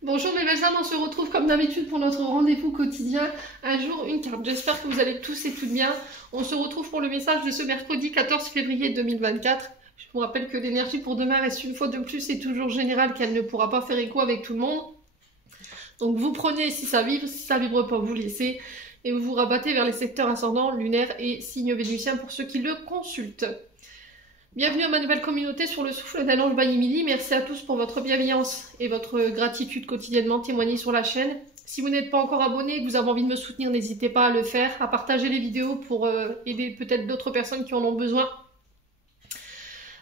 Bonjour mes belles âmes, on se retrouve comme d'habitude pour notre rendez-vous quotidien. Un jour, une carte. J'espère que vous allez tous et toutes bien. On se retrouve pour le message de ce mercredi 14 février 2024. Je vous rappelle que l'énergie pour demain reste une fois de plus et toujours générale, qu'elle ne pourra pas faire écho avec tout le monde. Donc vous prenez si ça vibre pas, vous laissez. Et vous vous rabattez vers les secteurs ascendants, lunaires et signes vénusiens pour ceux qui le consultent. Bienvenue à ma nouvelle communauté sur le souffle d'un ange by Emily. Merci à tous pour votre bienveillance et votre gratitude quotidiennement témoignée sur la chaîne. Si vous n'êtes pas encore abonné et que vous avez envie de me soutenir, n'hésitez pas à le faire, à partager les vidéos pour aider peut-être d'autres personnes qui en ont besoin.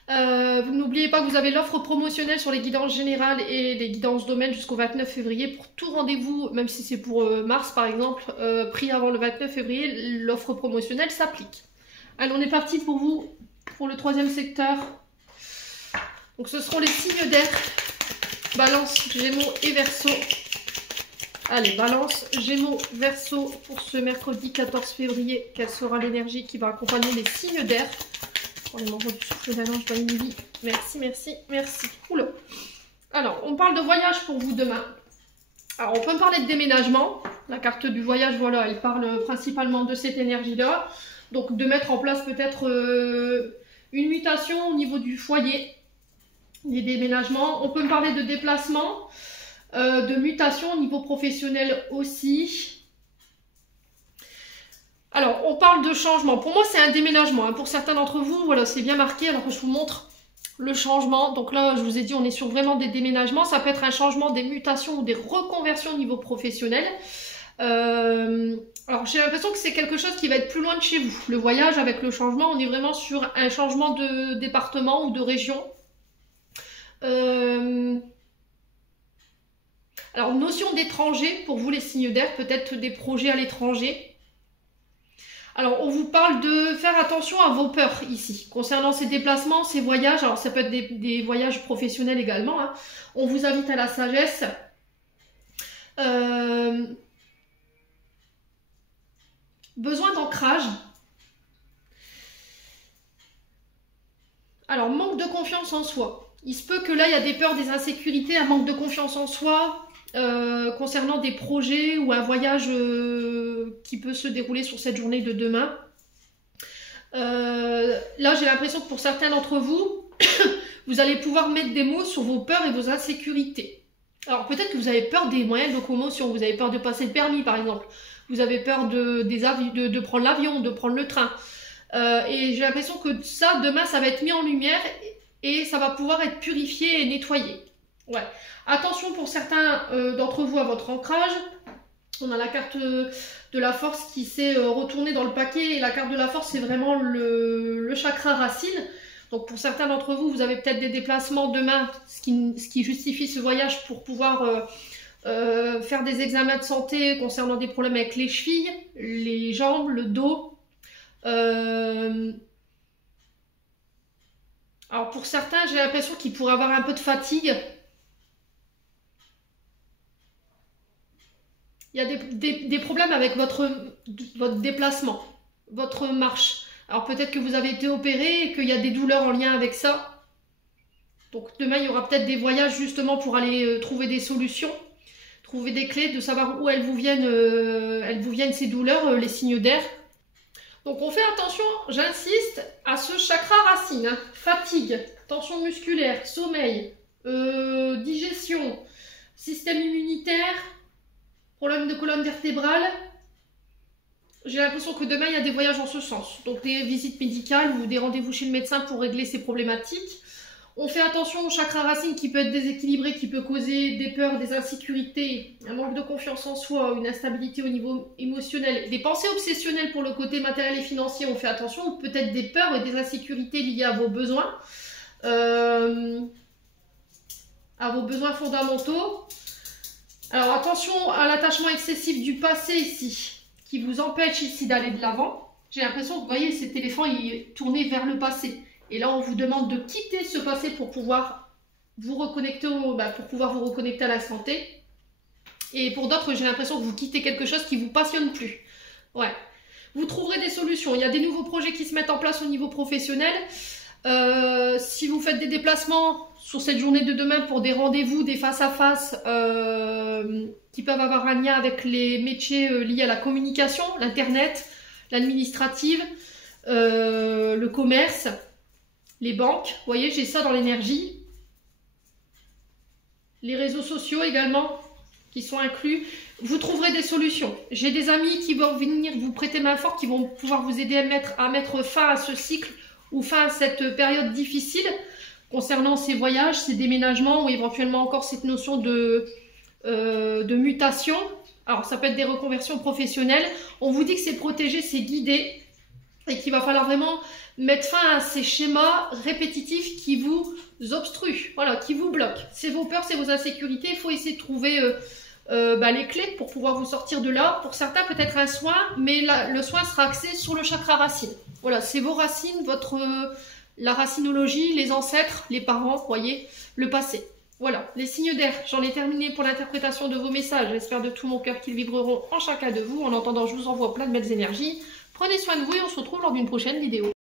Vous n'oubliez pas que vous avez l'offre promotionnelle sur les guidances générales et les guidances domaines jusqu'au 29 février. Pour tout rendez-vous, même si c'est pour mars par exemple, pris avant le 29 février, l'offre promotionnelle s'applique. Allez, on est parti pour vous. Pour le troisième secteur, donc ce seront les signes d'air, Balance, Gémeaux et Verseau. Allez, Balance, Gémeaux, Verseau pour ce mercredi 14 février. Quelle sera l'énergie qui va accompagner les signes d'air? Pour les membres du souffle d'un ange by Emily. Merci, merci, merci. Oula. Alors, on parle de voyage pour vous demain. Alors, on peut parler de déménagement. La carte du voyage, voilà, elle parle principalement de cette énergie-là. Donc, de mettre en place peut-être une mutation au niveau du foyer, des déménagements. On peut me parler de déplacement, de mutation au niveau professionnel aussi. Alors, on parle de changement. Pour moi, c'est un déménagement. Hein. Pour certains d'entre vous, voilà, c'est bien marqué. Alors, je vous montre le changement. Donc là, je vous ai dit, on est sur vraiment des déménagements. Ça peut être un changement, des mutations ou des reconversions au niveau professionnel. Alors j'ai l'impression que c'est quelque chose qui va être plus loin de chez vous. Le voyage avec le changement, on est vraiment sur un changement de département ou de région. Alors notion d'étranger, pour vous les signes d'air, peut-être des projets à l'étranger. Alors on vous parle de faire attention à vos peurs ici. Concernant ces déplacements, ces voyages, alors ça peut être des voyages professionnels également. Hein. On vous invite à la sagesse. Besoin d'ancrage. Alors, manque de confiance en soi. Il se peut que là, il y a des peurs, des insécurités, un manque de confiance en soi concernant des projets ou un voyage qui peut se dérouler sur cette journée de demain. Là, j'ai l'impression que pour certains d'entre vous, vous allez pouvoir mettre des mots sur vos peurs et vos insécurités. Alors, peut-être que vous avez peur des moyens de locomotion, vous avez peur de passer le permis, par exemple. Vous avez peur de prendre l'avion, de prendre le train. Et j'ai l'impression que ça, demain, ça va être mis en lumière et ça va pouvoir être purifié et nettoyé. Ouais. Attention pour certains d'entre vous à votre ancrage. On a la carte de la force qui s'est retournée dans le paquet. Et la carte de la force, c'est vraiment le chakra racine. Donc pour certains d'entre vous, vous avez peut-être des déplacements demain, ce qui justifie ce voyage pour pouvoir... faire des examens de santé concernant des problèmes avec les chevilles, les jambes, le dos. Alors pour certains, j'ai l'impression qu'ils pourraient avoir un peu de fatigue. Il y a des problèmes avec votre déplacement, votre marche. Alors peut-être que vous avez été opéré et qu'il y a des douleurs en lien avec ça. Donc demain, il y aura peut-être des voyages justement pour aller trouver des solutions. Trouver des clés, de savoir où elles vous viennent ces douleurs, les signes d'air. Donc on fait attention, j'insiste, à ce chakra racine. Hein. Fatigue, tension musculaire, sommeil, digestion, système immunitaire, problème de colonne vertébrale. J'ai l'impression que demain il y a des voyages en ce sens. Donc des visites médicales ou des rendez-vous chez le médecin pour régler ces problématiques. On fait attention au chakra racine qui peut être déséquilibré, qui peut causer des peurs, des insécurités, un manque de confiance en soi, une instabilité au niveau émotionnel, des pensées obsessionnelles pour le côté matériel et financier, on fait attention, ou peut-être des peurs et des insécurités liées à vos besoins fondamentaux. Alors attention à l'attachement excessif du passé ici, qui vous empêche ici d'aller de l'avant. J'ai l'impression que vous voyez cet éléphant il est tourné vers le passé. Et là, on vous demande de quitter ce passé pour pouvoir vous reconnecter à l'instant T. Et pour d'autres, j'ai l'impression que vous quittez quelque chose qui ne vous passionne plus. Ouais. Vous trouverez des solutions. Il y a des nouveaux projets qui se mettent en place au niveau professionnel. Si vous faites des déplacements sur cette journée de demain pour des rendez-vous, des face-à-face qui peuvent avoir un lien avec les métiers liés à la communication, l'internet, l'administrative, le commerce, les banques. Vous voyez, j'ai ça dans l'énergie. Les réseaux sociaux également qui sont inclus. Vous trouverez des solutions. J'ai des amis qui vont venir vous prêter main forte, qui vont pouvoir vous aider à mettre fin à ce cycle ou fin à cette période difficile concernant ces voyages, ces déménagements ou éventuellement encore cette notion de mutation. Alors ça peut être des reconversions professionnelles. On vous dit que c'est protégé, c'est guidé et qu'il va falloir vraiment mettre fin à ces schémas répétitifs qui vous obstruent, voilà, qui vous bloquent. C'est vos peurs, c'est vos insécurités. Il faut essayer de trouver les clés pour pouvoir vous sortir de là. Pour certains, peut-être un soin, mais le soin sera axé sur le chakra racine. Voilà, c'est vos racines, la racinologie, les ancêtres, les parents, voyez, le passé. Voilà, les signes d'air, j'en ai terminé pour l'interprétation de vos messages. J'espère de tout mon cœur qu'ils vibreront en chacun de vous. En attendant, je vous envoie plein de belles énergies. Prenez soin de vous et on se retrouve lors d'une prochaine vidéo.